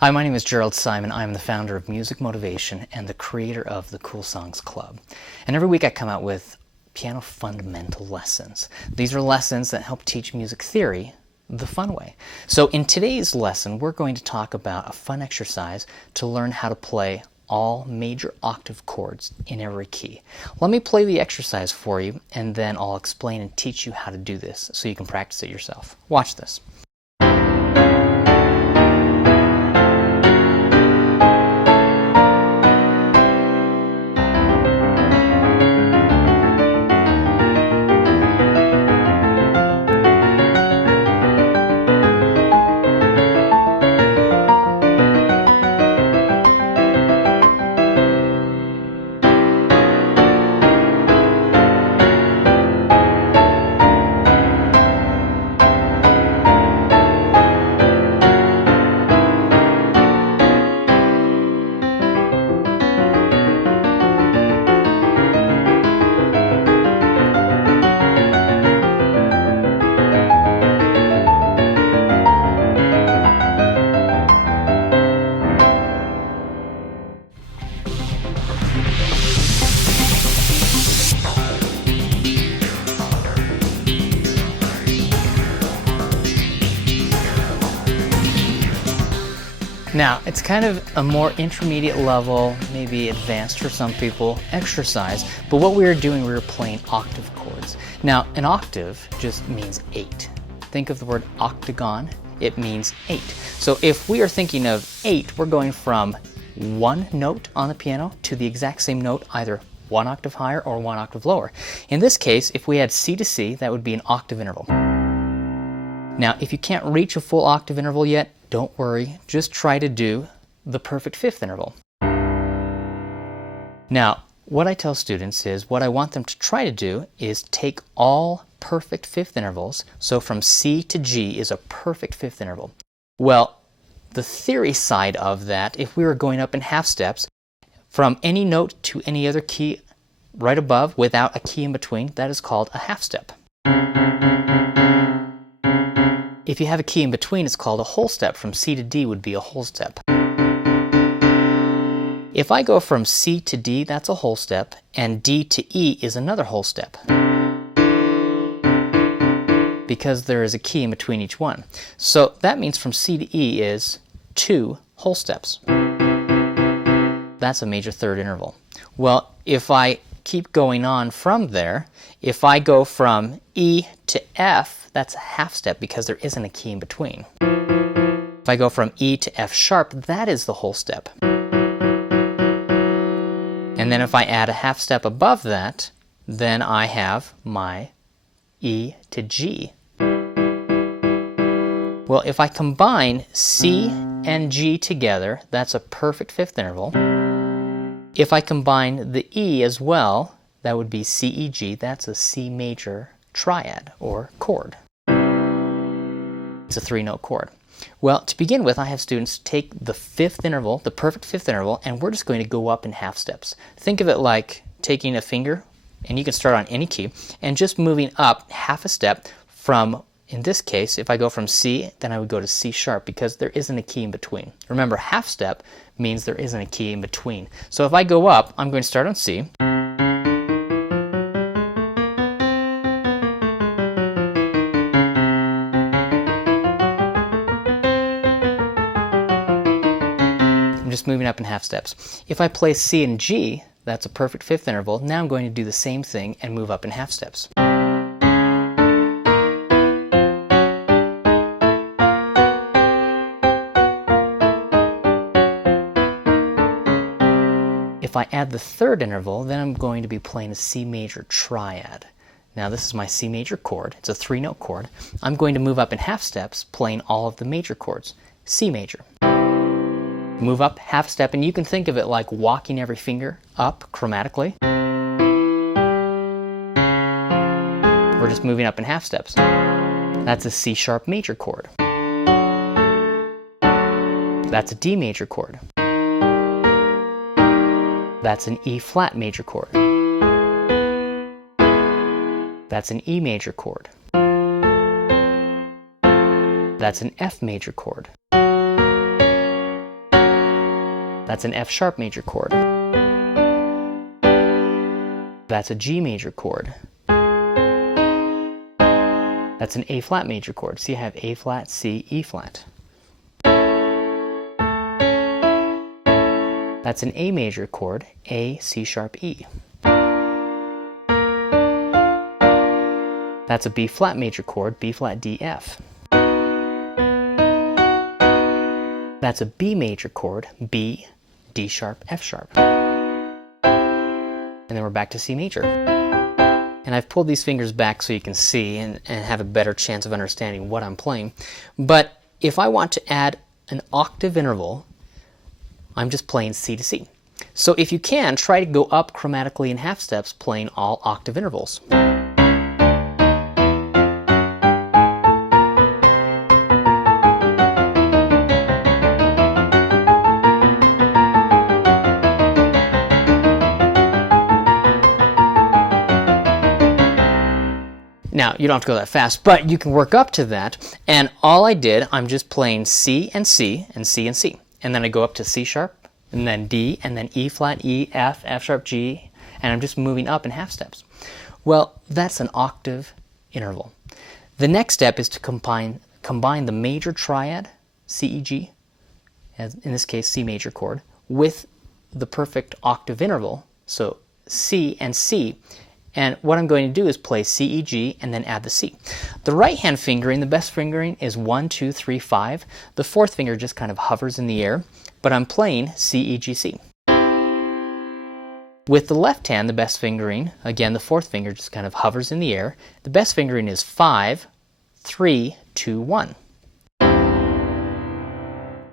Hi, my name is Jerald Simon. I'm the founder of Music Motivation and the creator of the Cool Songs Club. And every week I come out with piano fundamental lessons. These are lessons that help teach music theory the fun way. So in today's lesson, we're going to talk about a fun exercise to learn how to play all major octave chords in every key. Let me play the exercise for you, and then I'll explain and teach you how to do this so you can practice it yourself. Watch this. Now, it's kind of a more intermediate level, maybe advanced for some people, exercise, but what we were doing, we were playing octave chords. Now, an octave just means 8. Think of the word octagon, it means 8. So if we are thinking of 8, we're going from one note on the piano to the exact same note, either one octave higher or one octave lower. In this case, if we had C to C, that would be an octave interval. Now, if you can't reach a full octave interval yet, don't worry, just try to do the perfect fifth interval. Now, what I tell students is what I want them to try to do is take all perfect fifth intervals, so from C to G is a perfect fifth interval. Well, the theory side of that, if we were going up in half steps, from any note to any other key right above without a key in between, that is called a half step. If you have a key in between, it's called a whole step. From C to D would be a whole step. If I go from C to D, that's a whole step, and D to E is another whole step, because there is a key in between each one. So that means from C to E is 2 whole steps. That's a major third interval. Well, if I keep going on from there, if I go from E to F, that's a half step because there isn't a key in between. If I go from E to F sharp, that is the whole step. And then if I add a half step above that, then I have my E to G. Well, if I combine C and G together, that's a perfect fifth interval. If I combine the E as well, that would be C, E, G. That's a C major triad or chord. It's a 3-note chord. Well, to begin with, I have students take the fifth interval, the perfect fifth interval, and we're just going to go up in half steps. Think of it like taking a finger, and you can start on any key, and just moving up half a step from, in this case, if I go from C, then I would go to C sharp because there isn't a key in between. Remember, half step means there isn't a key in between. So if I go up, I'm going to start on C. I'm just moving up in half steps. If I play C and G, that's a perfect fifth interval. Now I'm going to do the same thing and move up in half steps. If I add the third interval, then I'm going to be playing a C major triad. Now this is my C major chord. It's a 3-note chord. I'm going to move up in half steps, playing all of the major chords. C major. Move up half step, and you can think of it like walking every finger up chromatically. We're just moving up in half steps. That's a C sharp major chord. That's a D major chord. That's an E flat major chord. That's an E major chord. That's an F major chord. That's an F sharp major chord. That's a G major chord. That's an A flat major chord. See, I have A flat, C, E flat. That's an A major chord, A, C sharp, E. That's a B flat major chord, B flat, D, F. That's a B major chord, B, D sharp, F sharp. And then we're back to C major. And I've pulled these fingers back so you can see and have a better chance of understanding what I'm playing. But if I want to add an octave interval, I'm just playing C to C. So if you can, try to go up chromatically in half steps playing all octave intervals. Now, you don't have to go that fast, but you can work up to that. And all I did, I'm just playing C and C and C and C. And then I go up to C sharp, and then D, and then E flat, E, F, F sharp, G, and I'm just moving up in half steps. Well, that's an octave interval. The next step is to combine the major triad, C, E, G, as in this case C major chord, with the perfect octave interval, so C and C. And what I'm going to do is play C, E, G, and then add the C. The right hand fingering, the best fingering is 1, 2, 3, 5. The fourth finger just kind of hovers in the air, but I'm playing C, E, G, C. With the left hand, the best fingering, again, the fourth finger just kind of hovers in the air. The best fingering is 5, 3, 2, 1.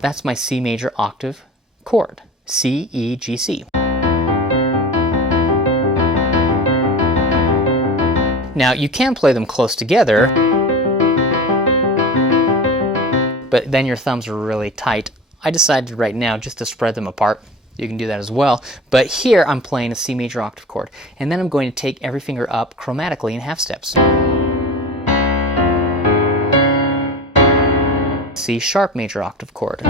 That's my C major octave chord, C, E, G, C. Now, you can play them close together, but then your thumbs are really tight. I decided right now just to spread them apart. You can do that as well. But here I'm playing a C major octave chord, and then I'm going to take every finger up chromatically in half steps. C sharp major octave chord.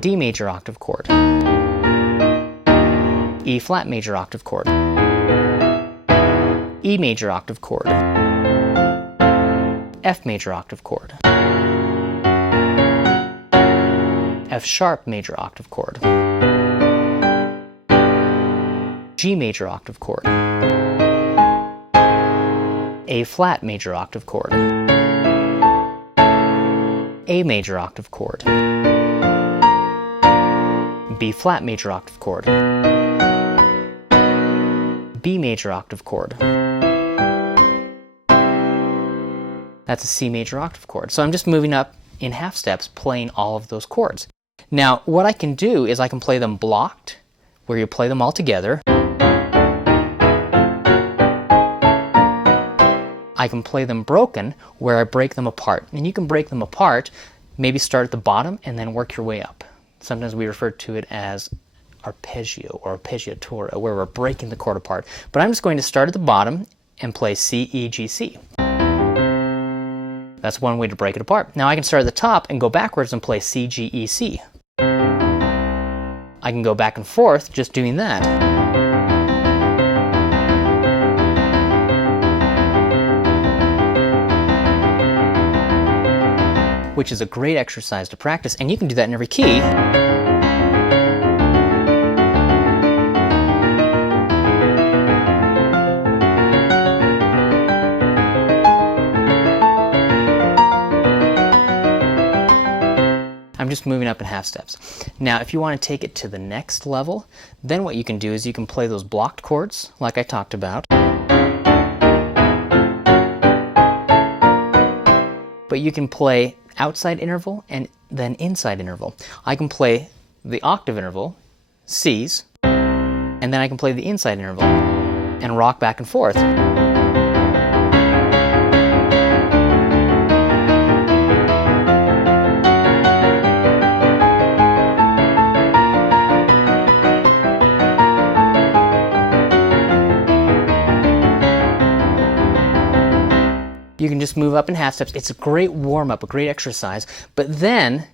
D major octave chord. E flat major octave chord. E major octave chord, F major octave chord, F sharp major octave chord, G major octave chord, A flat major octave chord, A major octave chord, B flat major octave chord, B major octave chord. That's a C major octave chord. So I'm just moving up in half steps playing all of those chords. Now what I can do is I can play them blocked, where you play them all together. I can play them broken, where I break them apart. And you can break them apart, maybe start at the bottom and then work your way up. Sometimes we refer to it as arpeggio or arpeggiatura, where we're breaking the chord apart. But I'm just going to start at the bottom and play C, E, G, C. That's one way to break it apart. Now I can start at the top and go backwards and play C, G, E, C. I can go back and forth just doing that. Which is a great exercise to practice, and you can do that in every key. I'm just moving up in half steps. Now, if you want to take it to the next level, then what you can do is you can play those blocked chords, like I talked about. But you can play outside interval and then inside interval. I can play the octave interval, C's, and then I can play the inside interval and rock back and forth. You can just move up in half steps. It's a great warm-up, a great exercise. But then,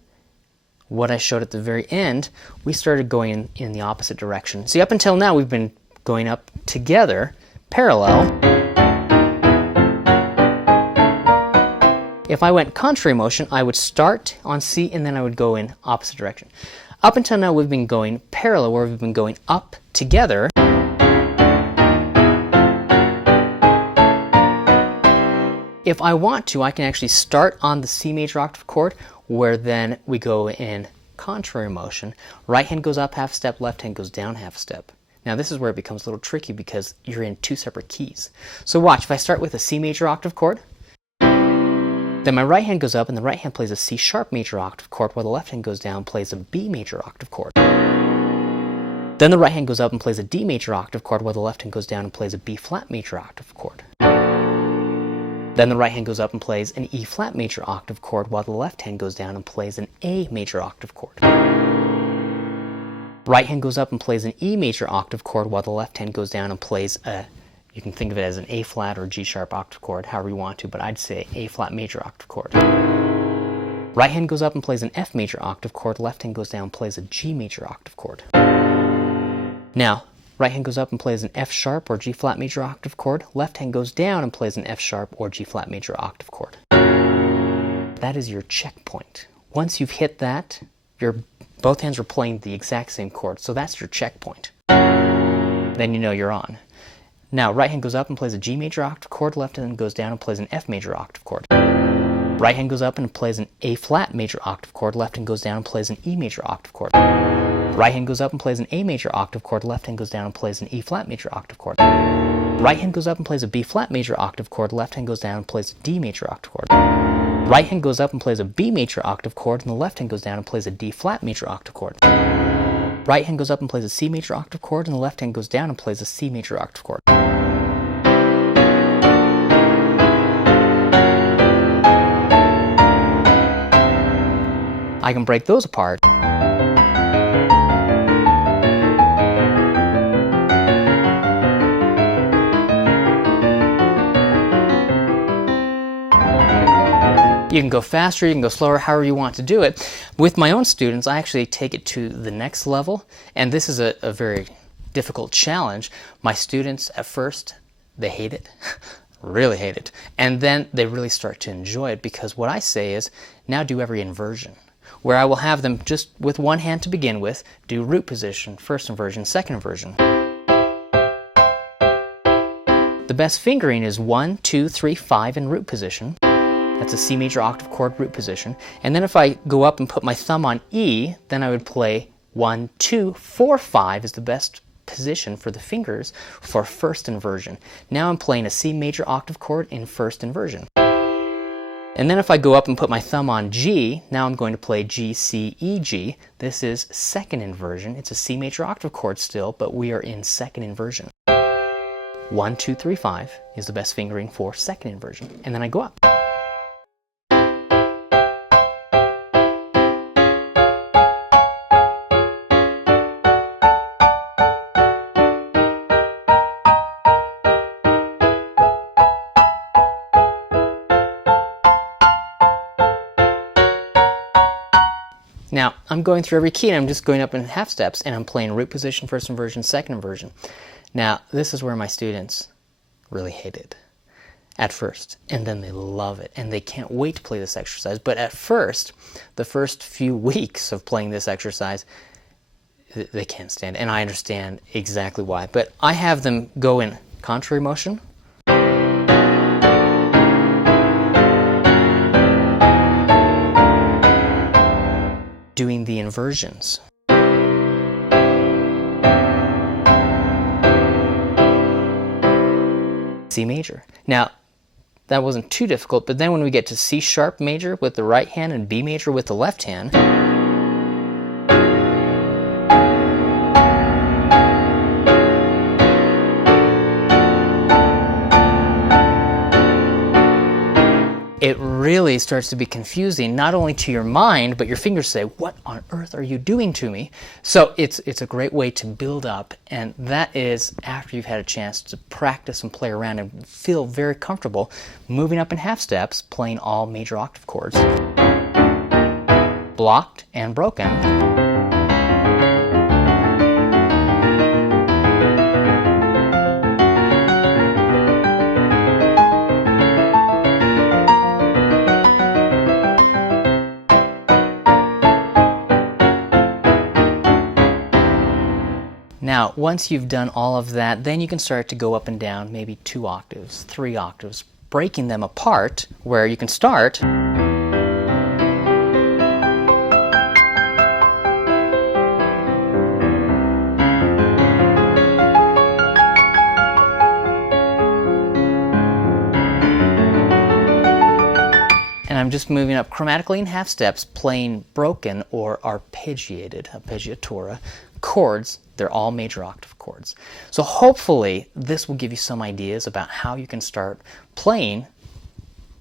what I showed at the very end, we started going in the opposite direction. See, up until now we've been going up together, parallel. If I went contrary motion, I would start on C and then I would go in opposite direction. Up until now we've been going parallel, where we've been going up together. If I want to, I can actually start on the C major octave chord, where then we go in contrary motion. Right hand goes up half step, left hand goes down half step. Now this is where it becomes a little tricky because you're in two separate keys. So watch, if I start with a C major octave chord, then my right hand goes up and the right hand plays a C sharp major octave chord, while the left hand goes down and plays a B major octave chord. Then the right hand goes up and plays a D major octave chord, while the left hand goes down and plays a B flat major octave chord. Then the right hand goes up and plays an E flat major octave chord, while the left hand goes down and plays an A major octave chord. Right hand goes up and plays an E major octave chord, while the left hand goes down and plays a, you can think of it as an A flat or G sharp octave chord, however you want to, but I'd say A flat major octave chord. Right hand goes up and plays an F major octave chord, left hand goes down and plays a G major octave chord. Now, right hand goes up and plays an F sharp or G flat major octave chord. Left hand goes down and plays an F sharp or G flat major octave chord. That is your checkpoint. Once you've hit that, both hands are playing the exact same chord. So that's your checkpoint. Then you know you're on. Now, right hand goes up and plays a G major octave chord. Left hand goes down and plays an F major octave chord. Right hand goes up and plays an A flat major octave chord. Left hand goes down and plays an E major octave chord. Right hand goes up and plays an A major octave chord. Left hand goes down and plays an E flat major octave chord. Right hand goes up and plays a B flat major octave chord. Left hand goes down and plays a D major octave chord. Right hand goes up and plays a B major octave chord, and the left hand goes down and plays a D flat major octave chord. Right hand goes up and plays a C major octave chord, and the left hand goes down and plays a C major octave chord. I can break those apart. You can go faster, you can go slower, however you want to do it. With my own students, I actually take it to the next level, and this is a very difficult challenge. My students, at first, they hate it, really hate it, and then they really start to enjoy it, because what I say is, now do every inversion, where I will have them just with one hand to begin with, do root position, first inversion, second inversion. The best fingering is 1, 2, 3, 5 in root position. That's a C major octave chord root position. And then if I go up and put my thumb on E, then I would play 1, 2, 4, 5 is the best position for the fingers for first inversion. Now I'm playing a C major octave chord in first inversion. And then if I go up and put my thumb on G, now I'm going to play G, C, E, G. This is second inversion. It's a C major octave chord still, but we are in second inversion. 1, 2, 3, 5 is the best fingering for second inversion. And then I go up. Now, I'm going through every key and I'm just going up in half steps and I'm playing root position, first inversion, second inversion. Now, this is where my students really hate it at first, and then they love it and they can't wait to play this exercise. But at first, the first few weeks of playing this exercise, they can't stand it, and I understand exactly why. But I have them go in contrary motion, doing the inversions. C major. Now, that wasn't too difficult, but then when we get to C sharp major with the right hand and B major with the left hand, it really starts to be confusing, not only to your mind, but your fingers say, what on earth are you doing to me? So it's a great way to build up, and that is after you've had a chance to practice and play around and feel very comfortable moving up in half steps, playing all major octave chords. blocked and broken. Now, once you've done all of that, then you can start to go up and down, maybe 2 octaves, 3 octaves, breaking them apart where you can start. And I'm just moving up chromatically in half steps, playing broken or arpeggiatura chords. They're all major octave chords. So hopefully this will give you some ideas about how you can start playing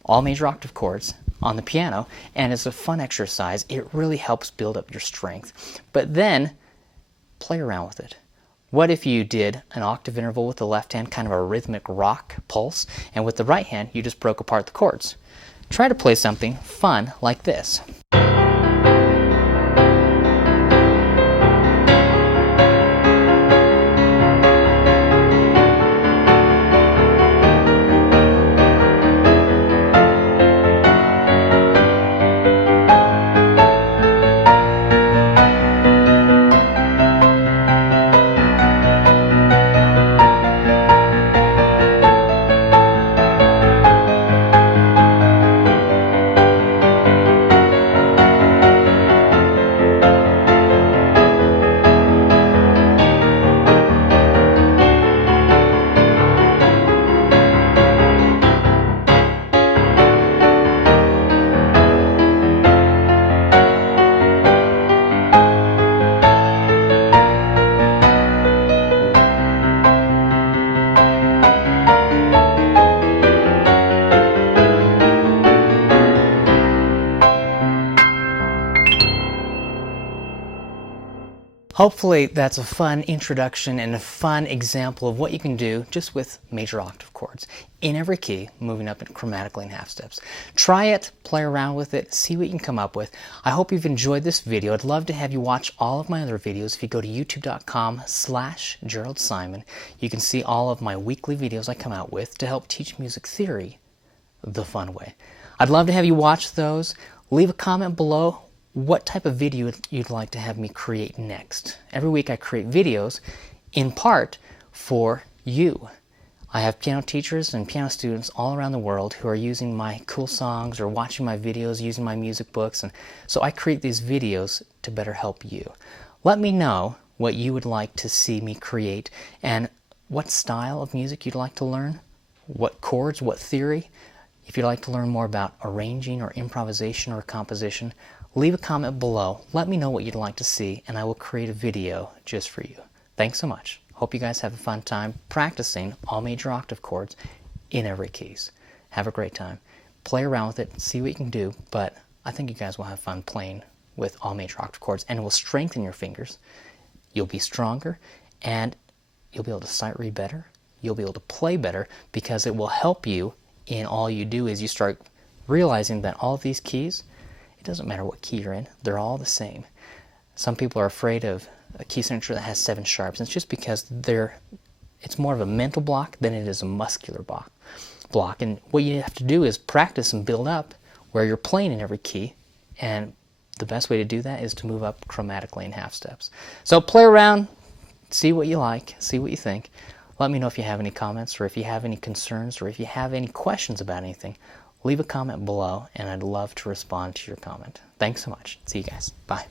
all major octave chords on the piano, and it's a fun exercise. It really helps build up your strength. But then play around with it. What if you did an octave interval with the left hand, kind of a rhythmic rock pulse, and with the right hand you just broke apart the chords? Try to play something fun like this. Hopefully that's a fun introduction and a fun example of what you can do just with major octave chords in every key, moving up chromatically in half steps. Try it, play around with it, see what you can come up with. I hope you've enjoyed this video. I'd love to have you watch all of my other videos. If you go to youtube.com/Jerald Simon, you can see all of my weekly videos I come out with to help teach music theory the fun way. I'd love to have you watch those. Leave a comment below what type of video you'd like to have me create next. Every week I create videos in part for you. I have piano teachers and piano students all around the world who are using my cool songs or watching my videos, using my music books, and so I create these videos to better help you. Let me know what you would like to see me create and what style of music you'd like to learn, what chords, what theory. If you'd like to learn more about arranging or improvisation or composition, leave a comment below. Let me know what you'd like to see, and I will create a video just for you. Thanks so much. Hope you guys have a fun time practicing all major octave chords in every keys. Have a great time. Play around with it, see what you can do, but I think you guys will have fun playing with all major octave chords, and it will strengthen your fingers. You'll be stronger, and you'll be able to sight read better. You'll be able to play better because it will help you in all you do as you start realizing that all of these keys, it doesn't matter what key you're in, they're all the same. Some people are afraid of a key signature that has 7 sharps. It's just because it's more of a mental block than it is a muscular block. And what you have to do is practice and build up where you're playing in every key. And the best way to do that is to move up chromatically in half steps. So play around, see what you like, see what you think. Let me know if you have any comments or if you have any concerns or if you have any questions about anything. Leave a comment below, and I'd love to respond to your comment. Thanks so much. See you guys. Bye.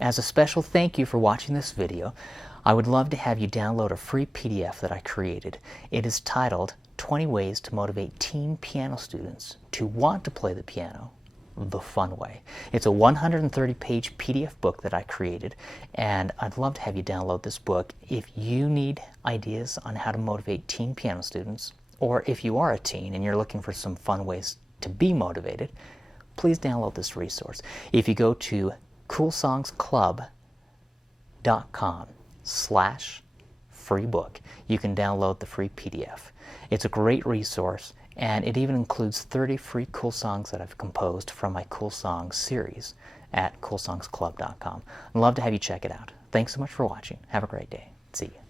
As a special thank you for watching this video, I would love to have you download a free PDF that I created. It is titled 20 Ways to Motivate Teen Piano Students to Want to Play the Piano the Fun Way. It's a 130-page PDF book that I created, and I'd love to have you download this book. If you need ideas on how to motivate teen piano students, or if you are a teen and you're looking for some fun ways to be motivated, please download this resource. If you go to coolsongsclub.com/free book, you can download the free PDF. It's a great resource, and it even includes 30 free cool songs that I've composed from my Cool Songs series at coolsongsclub.com. I'd love to have you check it out. Thanks so much for watching. Have a great day. See you.